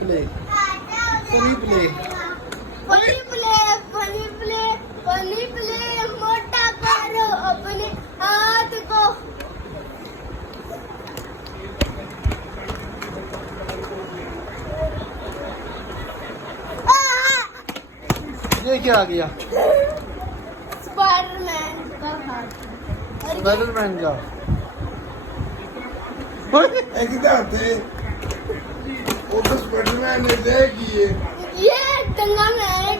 play funny play funny play funny play funny play मोटा करो अपने हाथ को ये क्या आ गया स्पाइडरमैन का हाथ स्पाइडरमैन का एक दाते वो तो स्पाइडरमैन ने दे की ये टंगा में है